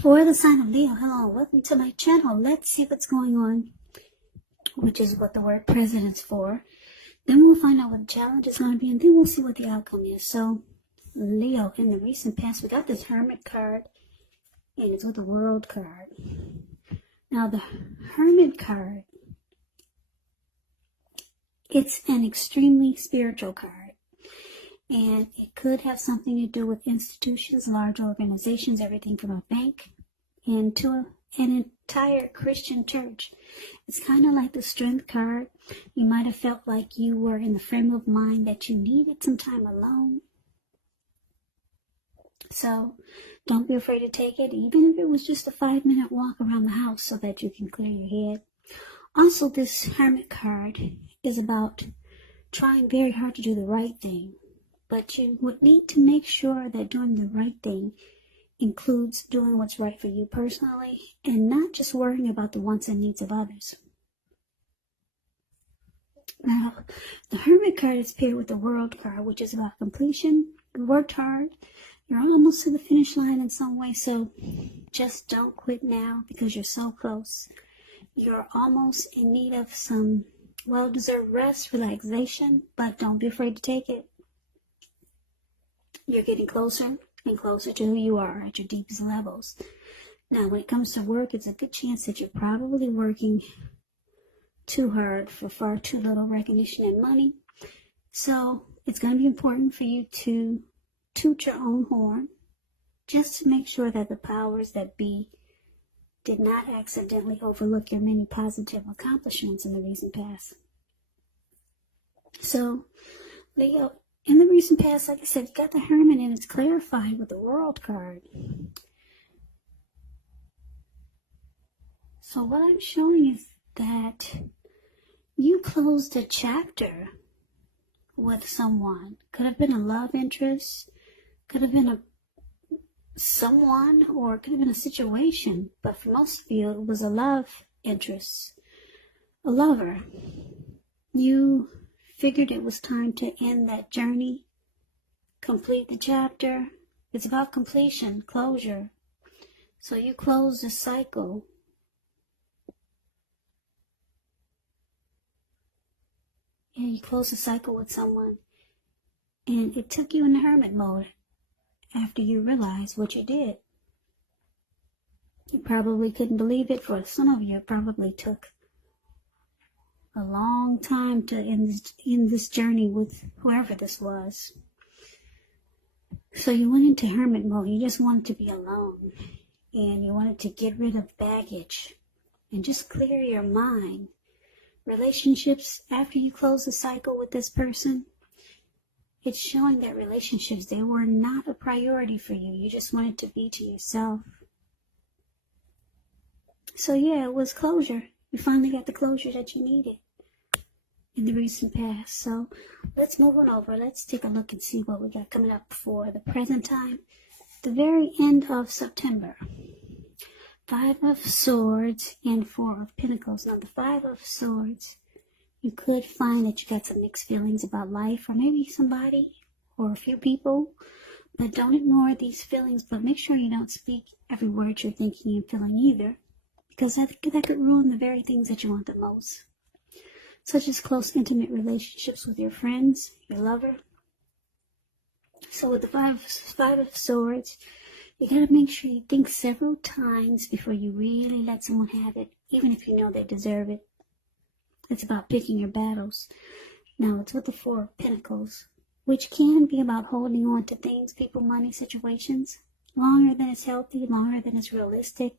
For the sign of Leo, hello, welcome to my channel. Let's see what's going on, which is what the word president's for. Then we'll find out what the challenge is going to be, and then we'll see what the outcome is. So, Leo, in the recent past, we got this Hermit card, and it's with the World card. Now, the Hermit card, it's an extremely spiritual card, and it could have something to do with institutions, large organizations, everything from a bank into an entire Christian church. It's kind of like the Strength card. You might have felt like you were in the frame of mind that you needed some time alone. So don't be afraid to take it, even if it was just a 5-minute walk around the house so that you can clear your head. Also, this Hermit card is about trying very hard to do the right thing. But you would need to make sure that doing the right thing includes doing what's right for you personally and not just worrying about the wants and needs of others. Now, the Hermit card is paired with the World card, which is about completion. You worked hard. You're almost to the finish line in some way, so just don't quit now because you're so close. You're almost in need of some well-deserved rest, relaxation, but don't be afraid to take it. You're getting closer and closer to who you are at your deepest levels. Now, when it comes to work, it's a good chance that you're probably working too hard for far too little recognition and money. So it's going to be important for you to toot your own horn just to make sure that the powers that be did not accidentally overlook your many positive accomplishments in the recent past. So, Leo, in the recent past, like I said, you got the Hermit and it's clarified with the World card. So what I'm showing is that you closed a chapter with someone. Could have been a love interest, could have been someone, or it could have been a situation. But for most of you, it was a love interest, a lover. You figured it was time to end that journey, complete the chapter. It's about completion, closure. So you closed the cycle. And you closed the cycle with someone. And it took you in the hermit mode after you realized what you did. You probably couldn't believe it. For some of you, it probably took a long time to end this journey with whoever this was. So you went into hermit mode. You just wanted to be alone. And you wanted to get rid of baggage and just clear your mind. Relationships, after you close the cycle with this person, it's showing that relationships, they were not a priority for you. You just wanted to be to yourself. So yeah, it was closure. You finally got the closure that you needed in the recent past. So let's move on over. Let's take a look and see what we got coming up for the present time. The very end of September. 5 of Swords and 4 of Pentacles. Now the 5 of Swords, you could find that you got some mixed feelings about life, or maybe somebody or a few people. But don't ignore these feelings, but make sure you don't speak every word you're thinking and feeling either, because that could ruin the very things that you want the most, such as close, intimate relationships with your friends, your lover. So with the 5 of Swords, you gotta make sure you think several times before you really let someone have it, even if you know they deserve it. It's about picking your battles. Now, it's with the 4 of Pentacles, which can be about holding on to things, people, money, situations, longer than it's healthy, longer than it's realistic.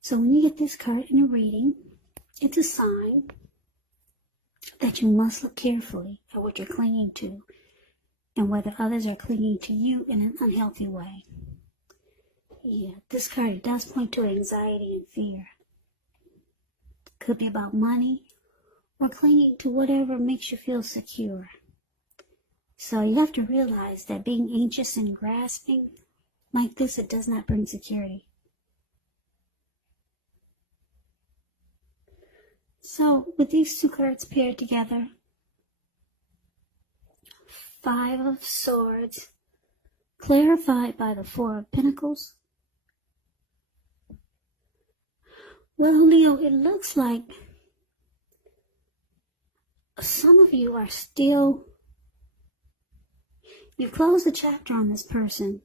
So when you get this card in a reading, it's a sign that you must look carefully at what you're clinging to and whether others are clinging to you in an unhealthy way. Yeah, this card does point to anxiety and fear. Could be about money or clinging to whatever makes you feel secure. So you have to realize that being anxious and grasping like this, it does not bring security. So with these two cards paired together, 5 of Swords, clarified by the 4 of Pentacles, Well, Leo, it looks like some of you are still, you closed the chapter on this person.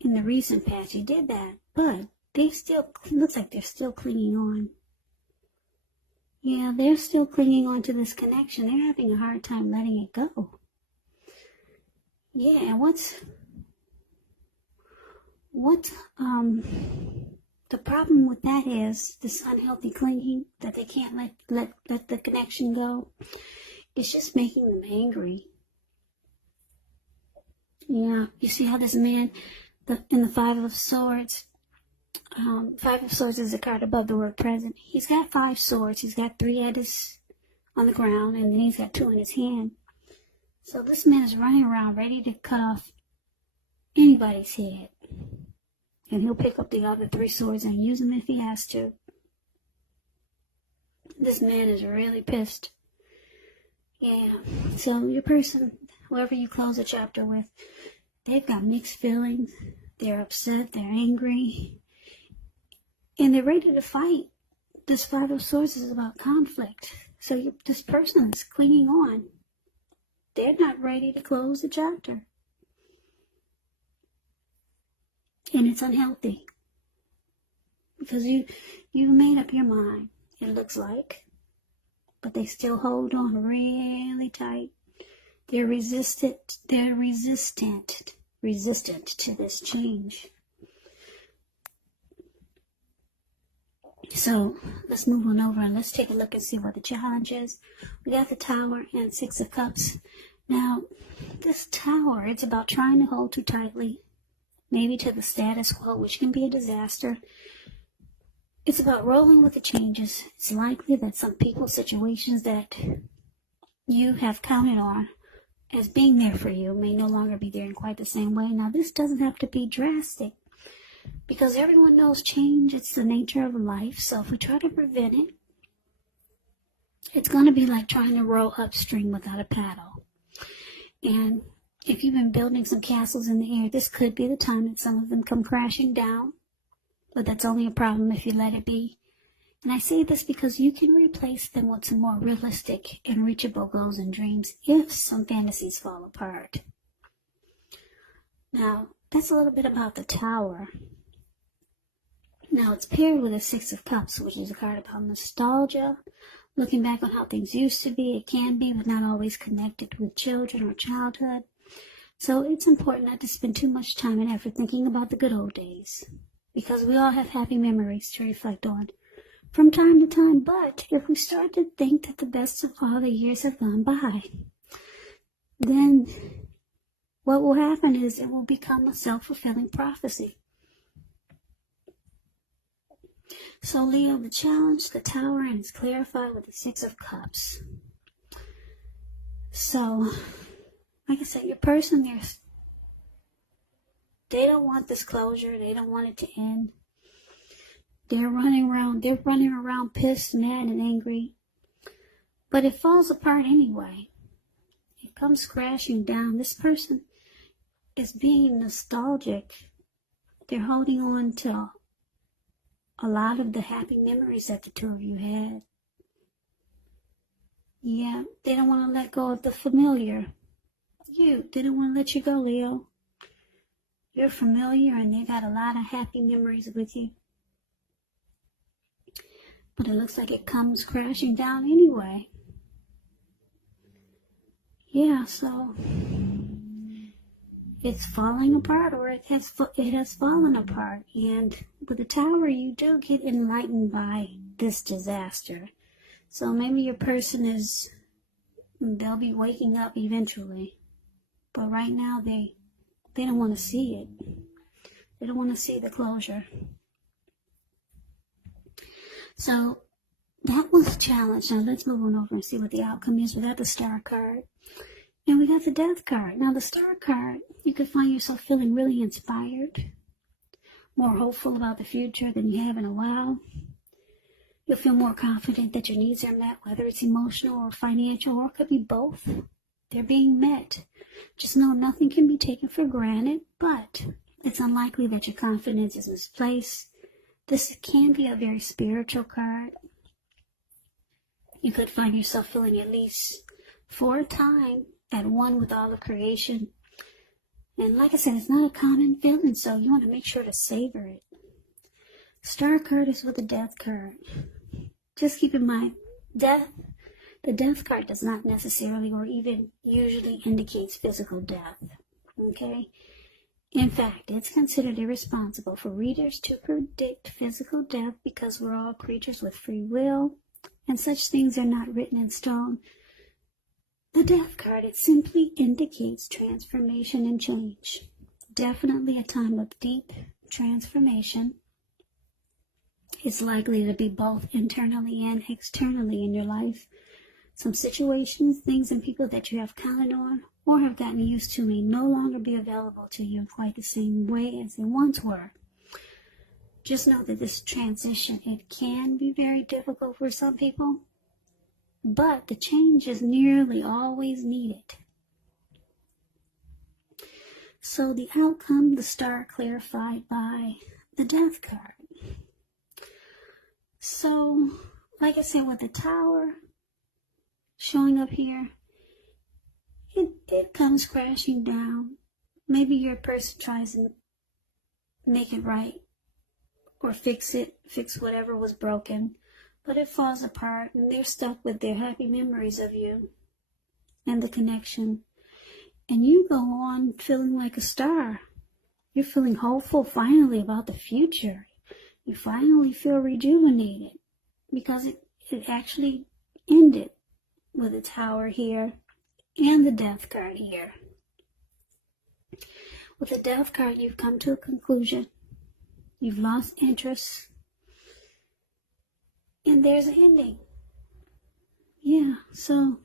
In the recent past, you did that, but they still, looks like they're still clinging on. Yeah, they're still clinging on to this connection. They're having a hard time letting it go. Yeah, and what's the problem with that is this unhealthy clinging that they can't let the connection go. It's just making them angry. Yeah, you see how this man, in the Five of Swords, Five of Swords is a card above the word present. He's got 5 swords. He's got 3 on the ground, and then he's got 2 in his hand. So this man is running around ready to cut off anybody's head. And he'll pick up the other 3 swords and use them if he has to. This man is really pissed. Yeah. So your person, whoever you close a chapter with, they've got mixed feelings. They're upset. They're angry. And they're ready to fight. This 5 of Swords is about conflict. So this person is clinging on. They're not ready to close the chapter. And it's unhealthy. Because you made up your mind, it looks like. But they still hold on really tight. They're resistant to this change. So let's move on over and let's take a look and see what the challenge is. We got the Tower and 6 of Cups. Now, this Tower, it's about trying to hold too tightly, maybe to the status quo, which can be a disaster. It's about rolling with the changes. It's likely that some people, situations that you have counted on as being there for you may no longer be there in quite the same way. Now, this doesn't have to be drastic, because everyone knows change. It's the nature of life. So if we try to prevent it, it's going to be like trying to row upstream without a paddle. And if you've been building some castles in the air, this could be the time that some of them come crashing down. But that's only a problem if you let it be. And I say this because you can replace them with some more realistic and reachable goals and dreams if some fantasies fall apart. Now, that's a little bit about the Tower. Now, it's paired with a 6 of Cups, which is a card about nostalgia, looking back on how things used to be. It can be, but not always connected with children or childhood. So it's important not to spend too much time and effort thinking about the good old days, because we all have happy memories to reflect on from time to time. But if we start to think that the best of all the years have gone by, then what will happen is it will become a self-fulfilling prophecy. So Leo, the challenge, the Tower, and it's clarified with the 6 of Cups. So, like I said, your person, they don't want this closure. They don't want it to end. They're running around pissed, mad, and angry. But it falls apart anyway. It comes crashing down. This person is being nostalgic. They're holding on to a lot of the happy memories that the 2 of you had. Yeah, they don't want to let go of the familiar. They don't want to let you go, Leo. You're familiar and they got a lot of happy memories with you. But it looks like it comes crashing down anyway. Yeah, so it's falling apart, or it has fallen apart. And with the Tower, you do get enlightened by this disaster. So maybe your person they'll be waking up eventually. But right now, they don't want to see it. They don't want to see the closure. So that was a challenge. Now let's move on over and see what the outcome is. We got the Star card. And we got the Death card. Now the Star card, you could find yourself feeling really inspired, more hopeful about the future than you have in a while. You'll feel more confident that your needs are met, whether it's emotional or financial, or it could be both. They're being met. Just know nothing can be taken for granted, but It's unlikely that your confidence is misplaced. This can be a very spiritual card. You could find yourself feeling, at least for a time, at one with all of creation. And like I said, it's not a common feeling, so you want to make sure to savor it. Star card is with the death card. Just keep in mind, the death card does not necessarily or even usually indicates physical death. Okay? In fact, it's considered irresponsible for readers to predict physical death because we're all creatures with free will, and such things are not written in stone. The death card, it simply indicates transformation and change. Definitely a time of deep transformation. It's likely to be both internally and externally in your life. Some situations, things, and people that you have counted on or have gotten used to may no longer be available to you in quite the same way as they once were. Just know that this transition, it can be very difficult for some people, but the change is nearly always needed. So the outcome, the star clarified by the death card. So, like I said, with the tower showing up here, it comes crashing down. Maybe your person tries to make it right or fix whatever was broken, but it falls apart and they're stuck with their happy memories of you and the connection. And you go on feeling like a star. You're feeling hopeful finally about the future. You finally feel rejuvenated because it actually ended with the tower here and the death card here. With the death card, you've come to a conclusion. You've lost interest. And there's an ending. Yeah, so,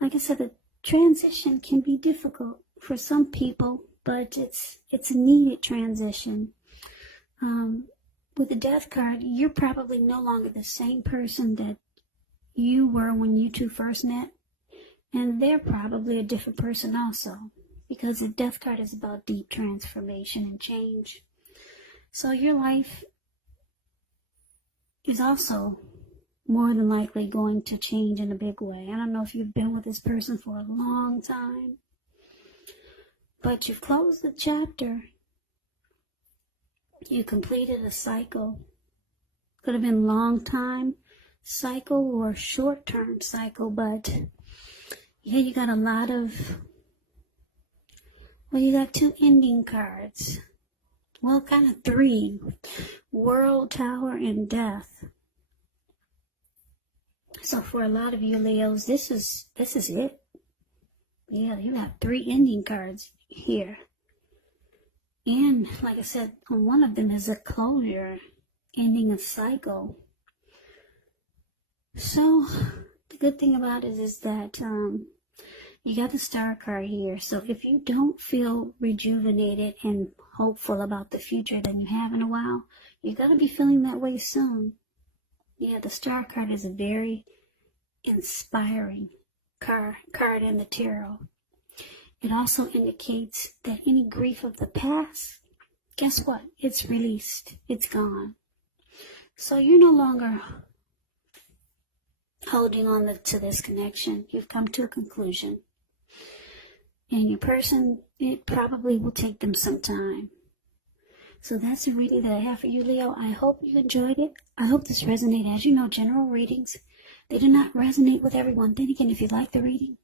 like I said, the transition can be difficult for some people, but it's a needed transition. With the death card, you're probably no longer the same person that you were when you two first met. And they're probably a different person also, because the death card is about deep transformation and change. So your life is also more than likely going to change in a big way. I don't know if you've been with this person for a long time, but you've closed the chapter. You completed a cycle. Could have been a long time cycle or short-term cycle, but yeah, you got a lot of, well, you got 2 ending cards. Well, kind of 3. World, Tower, and Death. So for a lot of you Leos, this is it. Yeah, you got 3 ending cards here. And like I said, on one of them is a closure, ending a cycle. So the good thing about it is that you got the star card here. So if you don't feel rejuvenated and hopeful about the future than you have in a while, you're going to be feeling that way soon. Yeah, the star card is a very inspiring card in the tarot. It also indicates that any grief of the past, guess what? It's released. It's gone. So you're no longer holding on to this connection. You've come to a conclusion. And your person, it probably will take them some time. So that's the reading that I have for you, Leo. I hope you enjoyed it. I hope this resonated. As you know, general readings, they do not resonate with everyone. Then again, if you like the reading,